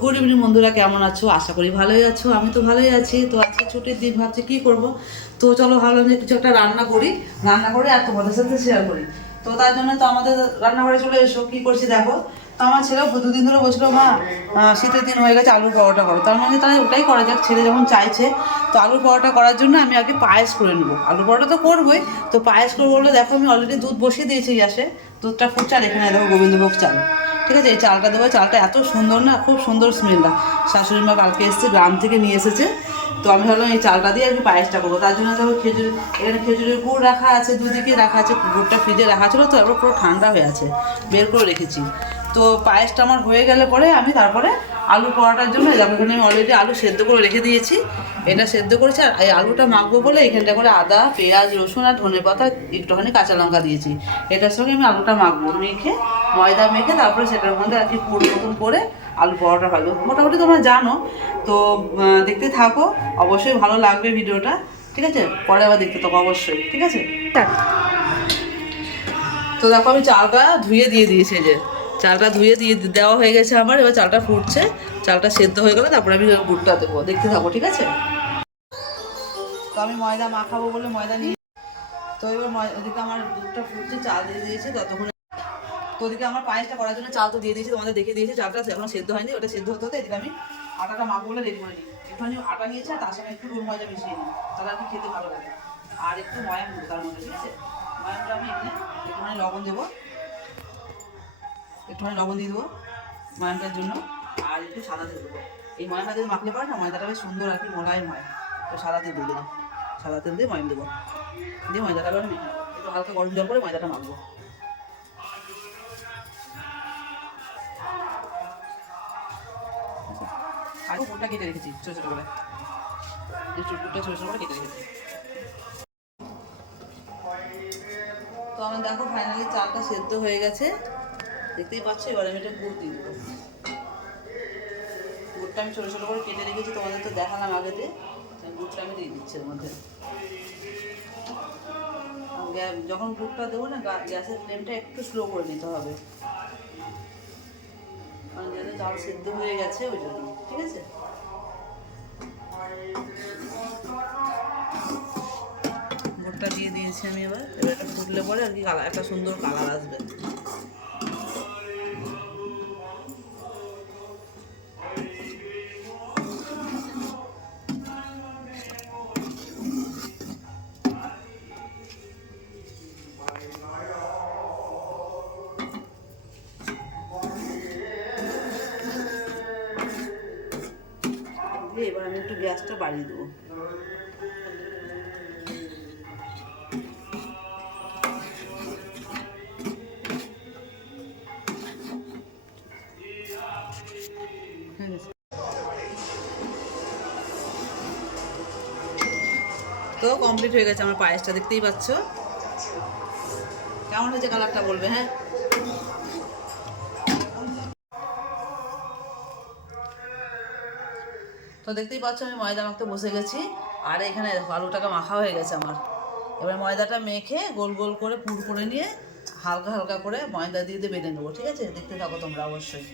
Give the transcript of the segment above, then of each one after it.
Good evening বন্ধুরা, কেমন আছো? আশা করি ভালোই আছো। আমি তো ভালোই আছি। তো আজকে ছুটির দিন, ভাবছি কী করব। তো চলো ভাবলাম যে কিছু একটা রান্না করি, রান্না করে আর তোমাদের সাথে শেয়ার করি। তো তার জন্য তো আমাদের রান্নাঘরে চলে এসো। কী করছি দেখো। তো আমার ছেলেও দুদিন ধরে বসলো, মা শীতের দিন হয়ে গেছে, আলুর পরোটা করো। তার মানে তাহলে ওটাই করা যাক, ছেলে যখন চাইছে। তো আলুর পরোটা করার জন্য আমি আগে পায়েস করে নেবো। আলুর পরোটা তো করবোই, তো পায়েস করবো বলে দেখো আমি অলরেডি দুধ বসিয়ে দিয়েছি গ্যাসে। দুধটা ফুটছে আর এখানে দেখো গোবিন্দভোগ চাল। ঠিক আছে, এই চালটা দেবো। চালটা এত সুন্দর না, খুব সুন্দর স্মেলটা। শাশুড়ি মা কালকে এসেছে, গ্রাম থেকে নিয়ে এসেছে। তো আমি ভাবলাম এই চালটা দিয়ে আর কি পায়েসটা করবো। তার জন্য দেখো খেজুর, এখানে খেজুরের গুড় রাখা আছে, দুদিকে রাখা আছে। গুড়টা ফ্রিজে রাখা ছিল, তো এবার পুরো ঠান্ডা হয়ে আছে, বের করে রেখেছি। তো পায়েসটা আমার হয়ে গেলে পরে আমি তারপরে আলু পরোটার জন্য দেখো এখানে আমি অলরেডি আলু সেদ্ধ করে রেখে দিয়েছি। এটা সেদ্ধ করেছি, আর এই আলুটা মাখবো বলে এখানটা করে আদা, পেঁয়াজ, রসুন আর ধনেপাতা, একটুখানি কাঁচা লঙ্কা দিয়েছি। এটার সঙ্গে আমি আলুটা মাখবো, মেখে ময়দা মেখে তারপরে সেটার মধ্যে আর কি পুর মতন করে আলু পরোটা ভাজবো। মোটামুটি তোমরা জানো তো, দেখতে থাকো, অবশ্যই ভালো লাগবে ভিডিওটা। ঠিক আছে, পরে আবার দেখতে থাকো অবশ্যই। ঠিক আছে, তো দেখো আমি চালটা ধুয়ে দিয়ে দিয়েছি। যে চালটা ধুয়ে দিয়ে দেওয়া হয়ে গেছে আমার। এবার চালটা ফুটছে, চালটা সেদ্ধ হয়ে গেলে তারপরে আমি গুড়টা দেবো। দেখতে থাকো, ঠিক আছে। তো আমি ময়দা মাখাবো বলে ময়দা নিয়ে, তো এবার ওদিকে আমার দুধটা ফুটছে, চাল দিয়ে দিয়েছি ততক্ষণে। তো ওদিকে আমার পায়েসটা করার জন্য চাল তো দিয়ে দিয়েছি, তোমাদের দেখে দিয়েছি। চালটা এখনো সেদ্ধ হয়নি, ওটা সেদ্ধ হতে হতে এদিকে আমি আটাটা মাখবো বলে রেডি করে নিই। একটুখানি আটা নিয়েছি, আর তার সঙ্গে একটু রুম ময়দা মিশিয়ে নিই, তাহলে আর কি খেতে ভালো লাগে। আর একটু ময়াম দেবো তার মধ্যে। ঠিক আছে, ময়ামটা আমি এখানে একটুখানি লবণ দেবো, একটুখানি লবণ দিয়ে দেবো ময়ামটার জন্য। আর একটু সাদা তেল দেবো। এই ময়ামটা যদি মাখলে পরে না, ময়দাটা বেশ সুন্দর আর কি মোলায়েম হয়। তো সাদা তেল দিয়ে দেবো, সাদা তেল দিয়ে ময়াম দেবো, দিয়ে ময়দাটা আমি মেখে নেবো। একটু হালকা গরম জল করে ময়দাটা মাখবো। আর পুরটা কেটে রেখেছি ছোটো ছোটো করে, পুরটা ছোটো ছোটো করে কেটে রেখেছি। তো আমার দেখো ফাইনালি চালটা সেদ্ধ হয়ে গেছে, দেখতেই পাচ্ছ। এবার আমি এটা গুড় দিয়ে দেবো। গুড়টা আমি ছোটো ছোটো করে কেটে রেখেছি, তোমাদের তো দেখালাম আগেতে। গুড়টা আমি দিয়ে দিচ্ছি এর মধ্যে। যখন গুড়টা দেবো না, গ্যাসের ফ্লেমটা একটু স্লো করে নিতে হবে, কারণ যেহেতু চাল সেদ্ধ হয়ে গেছে ওই জন্য। ঠিক আছে, গুড়টা দিয়ে দিয়েছি আমি। এবার এটা ফুটলে পরে আর কি একটা সুন্দর কালার আসবে। এবার আমি একটু গ্যাসটা বাড়িয়ে দেবো। তো কমপ্লিট হয়ে গেছে আমার পায়েসটা, দেখতেই পাচ্ছ। কেমন হয়েছে কালারটা বলবে, হ্যাঁ। তো দেখতেই পাচ্ছ আমি ময়দা মাখতে বসে গেছি, আর এখানে আলুটাকে মাখা হয়ে গেছে আমার। এবার ময়দাটা মেখে গোল গোল করে পুর করে নিয়ে হালকা হালকা করে ময়দা দিয়ে দিয়ে বেঁধে নেবো। ঠিক আছে, দেখতে থাকো তোমরা অবশ্যই।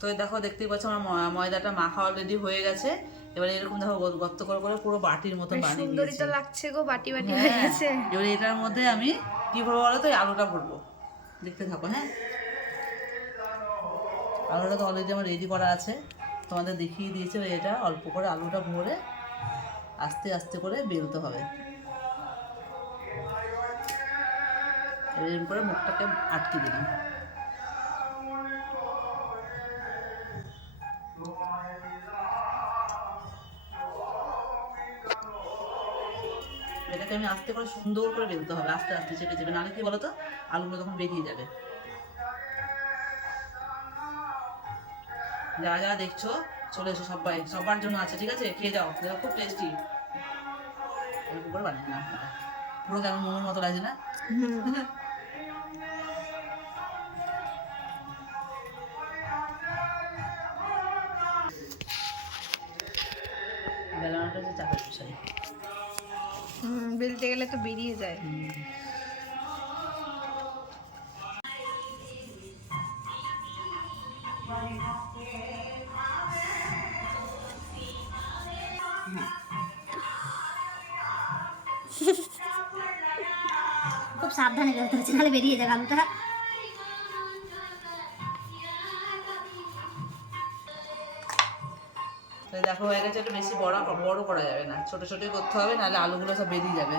তো দেখো, দেখতেই পাচ্ছ আমার ময়দাটা মাখা অলরেডি হয়ে গেছে। এবার এরকম দেখো গর্ত করে করে পুরো বাটির মতো বানিয়ে নিয়েছি। সুন্দরই তো লাগছে গো, বাটি বাটি হয়ে গেছে। এবার এটার মধ্যে আমি কি করবো বলো তো, আলুটা ভরবো। দেখতে থাকো, হ্যাঁ। আলুটা তো অলরেডি আমার রেডি করা আছে, তোমাদের দেখিয়ে দিয়েছে। এটা অল্প করে আলুটা ভরে আস্তে আস্তে করে বেলতে হবে। এরকম করে মুখটাকে আটকে দিলাম। এটাকে আমি আস্তে করে সুন্দর করে বেলতে হবে, আস্তে আস্তে চেপে চেপে, নাহলে কি বলতো আলুগুলো তখন বেরিয়ে যাবে। যারা যারা দেখছো চলে এসো, সবাই সবার জন্য আছে। ঠিক আছে, খেয়ে যাও, দেখো খুব টেস্টি। এরকম করে বানিয়ে না, পুরো কেমন মোমোর মতো লাগছে না? বেলানাটা হচ্ছে চাপের বিষয়। বেলতে গেলে তো বেরিয়ে যায়। খুব সাবধানে বেরোতে হচ্ছে, নাহলে বেরিয়ে যাবে আলুটা। তো দেখো হয়ে গেছে, একটু বেশি বড় বড় করা যাবে না, ছোট ছোটই করতে হবে, নাহলে আলুগুলো সব বেরিয়ে যাবে।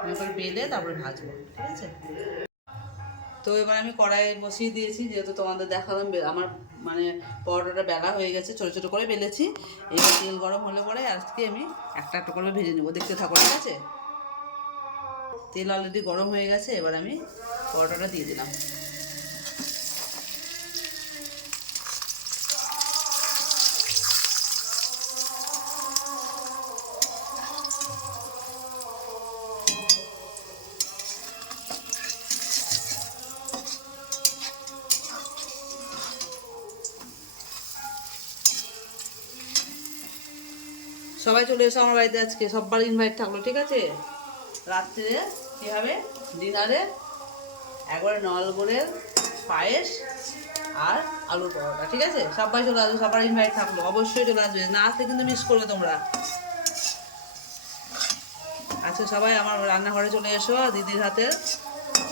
আমি করে বেলে তারপরে ভাজবো, ঠিক আছে। তো এবার আমি কড়াই বসিয়ে দিয়েছি, যেহেতু তোমাদের দেখালাম আমার মানে পরোটাটা বেলা হয়ে গেছে, ছোটো ছোটো করে বেলেছি। এবার তেল গরম হলে পরে আজকে আমি একটা একটা করে ভেজে নেবো, দেখতে থাকো, ঠিক আছে। তেল অলরেডি গরম হয়ে গেছে, এবার আমি পরোটাটা দিয়ে দিলাম। সবাই চলে এসো আমার বাড়িতে আজকে, সববার ইনভাইট থাকলো, ঠিক আছে। রাত্রে কী হবে ডিনারে, একবারে নলগুড়ের পায়েস আর আলুর পরোটা, ঠিক আছে। সবাই চলে আসবে, সবার ইনভাইট থাকলো, অবশ্যই চলে আসবে, না আসলে কিন্তু মিস করবে তোমরা। আচ্ছা সবাই আমার রান্নাঘরে চলে এসো, দিদির হাতের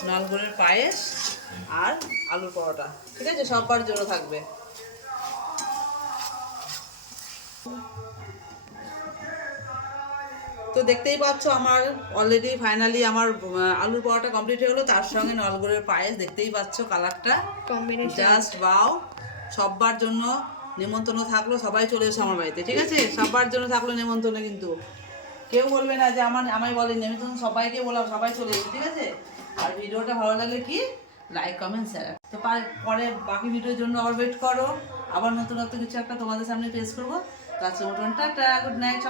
নলগুড়ের পায়েস আর আলুর পরোটা, ঠিক আছে, সবার জন্য থাকবে। তো দেখতেই পাচ্ছ আমার অলরেডি ফাইনালি আমার আলুর পরোটা কমপ্লিট হয়ে গেলো, তার সঙ্গে নলগুড়ের পায়েস, দেখতেই পাচ্ছ কালারটা কম্বিনেশন জাস্ট ওয়াও। সবার জন্য নেমন্তন্ন থাকলো, সবাই চলে এসো আমার বাড়িতে, ঠিক আছে। সবার জন্য থাকলো নেমন্তন্ন, কিন্তু কেউ বলবে না যে আমায় বলেনি, আমি তখন সবাইকে বললাম, সবাই চলে এসো, ঠিক আছে। আর ভিডিওটা ভালো লাগলে কি লাইক কমেন্ট শেয়ার। তো পরে বাকি ভিডিওর জন্য আবার ওয়েট করো, আবার নতুন নতুন কিছু একটা তোমাদের সামনে পেশ করবো। তো আজকে মতন টাটা, গুড নাইট।